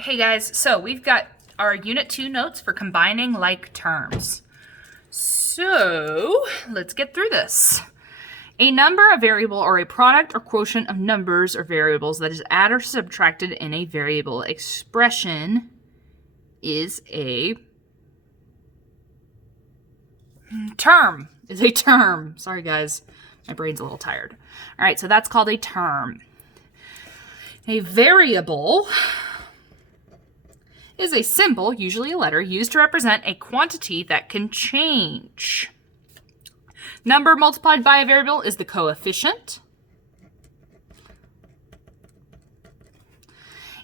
right, hey guys, so we've got our Unit 2 notes for combining like terms. So let's get through this. A number, a variable, or a product or quotient of numbers or variables that is added or subtracted in a variable expression is a term. Sorry guys, my brain's a little tired. All right, so that's called a term. A variable is a symbol, usually a letter, used to represent a quantity that can change. Number multiplied by a variable is the coefficient.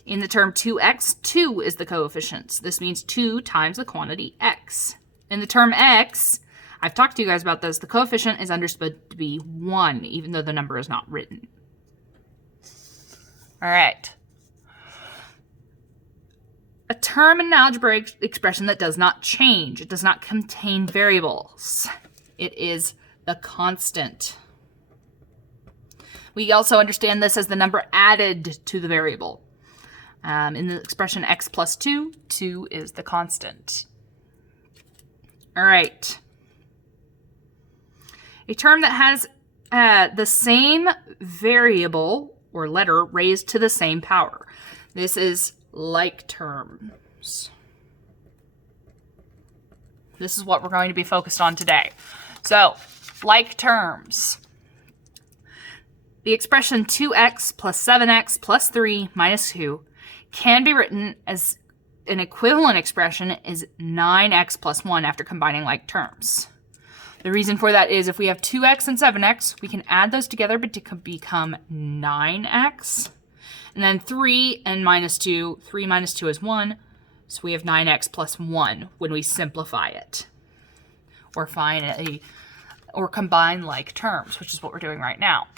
In the term 2x, 2 is the coefficient. This means 2 times the quantity x. In the term x, I've talked to you guys about this, the coefficient is understood to be 1, even though the number is not written. All right. A term in an algebraic expression that does not change. It does not contain variables. It is the constant. We also understand this as the number added to the variable. In the expression x plus 2, 2 is the constant. All right. A term that has the same variable or letter raised to the same power. This is like terms. This is what we're going to be focused on today. So, like terms. The expression 2x plus 7x plus 3 minus 2 can be written as an equivalent expression is 9x plus 1 after combining like terms. The reason for that is if we have 2x and 7x, we can add those together to become 9x. And then 3 and minus 2, 3 minus 2 is 1, so we have 9x plus 1 when we simplify it. Or combine like terms, which is what we're doing right now.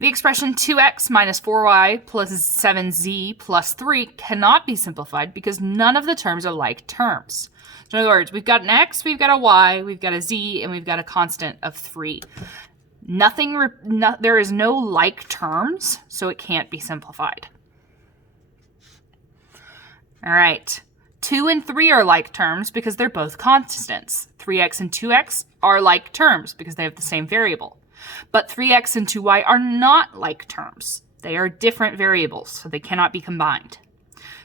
The expression 2x minus 4y plus 7z plus 3 cannot be simplified because none of the terms are like terms. So in other words, we've got an x, we've got a y, we've got a z, and we've got a constant of 3. There is no like terms, so it can't be simplified. All right. 2 and 3 are like terms because they're both constants. 3x and 2x are like terms because they have the same variable. But 3x and 2y are not like terms. They are different variables, so they cannot be combined.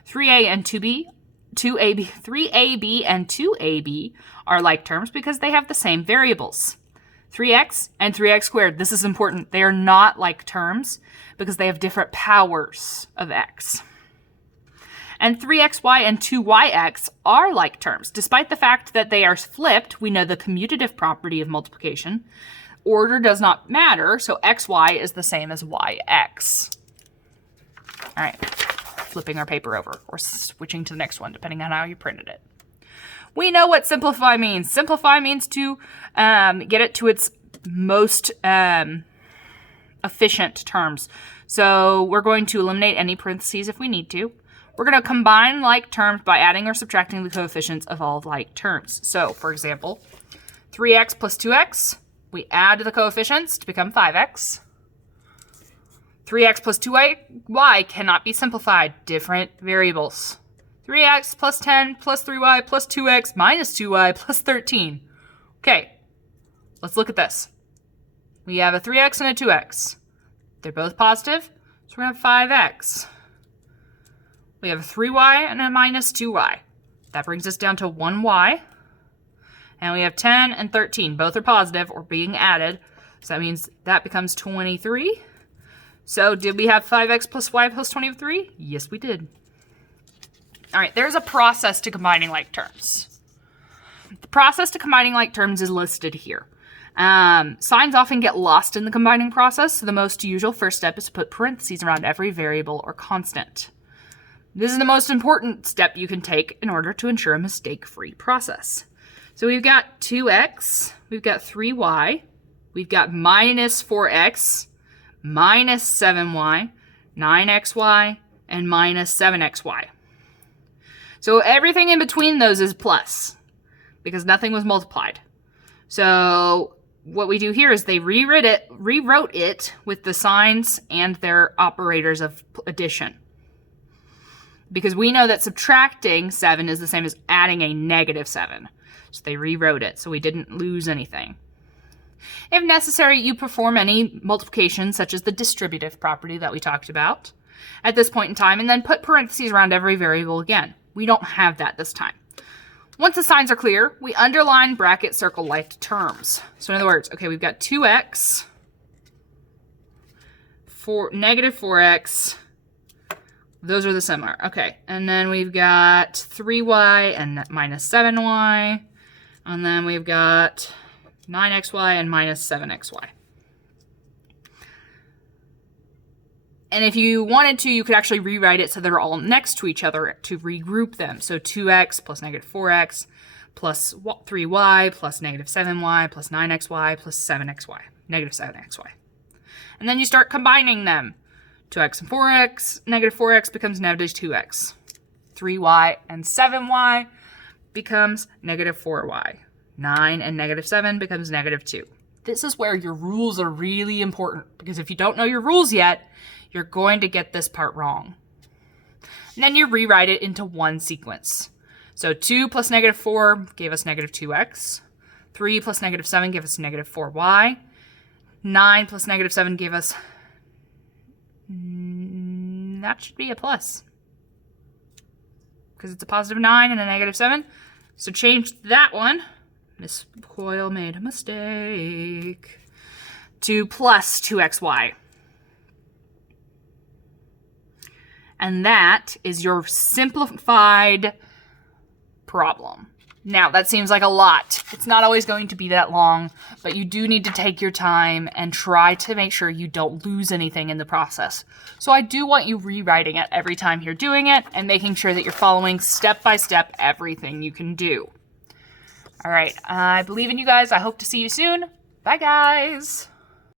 3a and 3ab and 2ab are like terms because they have the same variables. 3x and 3x squared, this is important. They are not like terms because they have different powers of x. And 3xy and 2yx are like terms. Despite the fact that they are flipped, we know the commutative property of multiplication. Order does not matter, so xy is the same as yx. All right, flipping our paper over or switching to the next one, depending on how you printed it. We know what simplify means. Simplify means to get it to its most efficient terms. So we're going to eliminate any parentheses if we need to. We're going to combine like terms by adding or subtracting the coefficients of all like terms. So, for example, 3x plus 2x, we add the coefficients to become 5x. 3x plus 2y cannot be simplified. Different variables. 3x plus 10 plus 3y plus 2x minus 2y plus 13. Okay, let's look at this. We have a 3x and a 2x. They're both positive, so we're going to have 5x. We have a 3y and a minus 2y. That brings us down to 1y. And we have 10 and 13. Both are positive or being added, so that means that becomes 23. So did we have 5x plus y plus 23? Yes, we did. All right, there's a process to combining like terms. The process to combining like terms is listed here. Signs often get lost in the combining process, so the most usual first step is to put parentheses around every variable or constant. This is the most important step you can take in order to ensure a mistake-free process. So we've got 2x, we've got 3y, we've got minus 4x, minus 7y, 9xy, and minus 7xy. So everything in between those is plus, because nothing was multiplied. So what we do here is they rewrote it with the signs and their operators of addition. because we know that subtracting 7 is the same as adding a negative 7. So they rewrote it, so we didn't lose anything. If necessary, you perform any multiplication, such as the distributive property that we talked about, at this point in time, and then put parentheses around every variable again. We don't have that this time. Once the signs are clear, we underline, bracket, circle like terms. So in other words, okay, we've got 2x, negative 4x. Those are the similar. Okay, and then we've got 3y and minus 7y. And then we've got 9xy and minus 7xy. And if you wanted to, you could actually rewrite it so they're all next to each other to regroup them. So 2x plus negative 4x plus 3y plus negative 7y plus 9xy plus 7xy, negative 7xy. And then you start combining them. 2x and 4x, negative 4x becomes negative 2x. 3y and 7y becomes negative 4y. 9 and negative 7 becomes negative 2. This is where your rules are really important, because if you don't know your rules yet, you're going to get this part wrong. And then you rewrite it into one sequence. So 2 plus negative 4 gave us negative 2x. 3 plus negative 7 gave us negative 4y. 9 plus negative 7 gave us... that should be a plus, because it's a positive 9 and a negative 7. So change that one. Miss Coyle made a mistake. To plus 2xy. And that is your simplified problem. Now, that seems like a lot. It's not always going to be that long, but you do need to take your time and try to make sure you don't lose anything in the process. So I do want you rewriting it every time you're doing it and making sure that you're following step by step everything you can do. All right, I believe in you guys. I hope to see you soon. Bye, guys.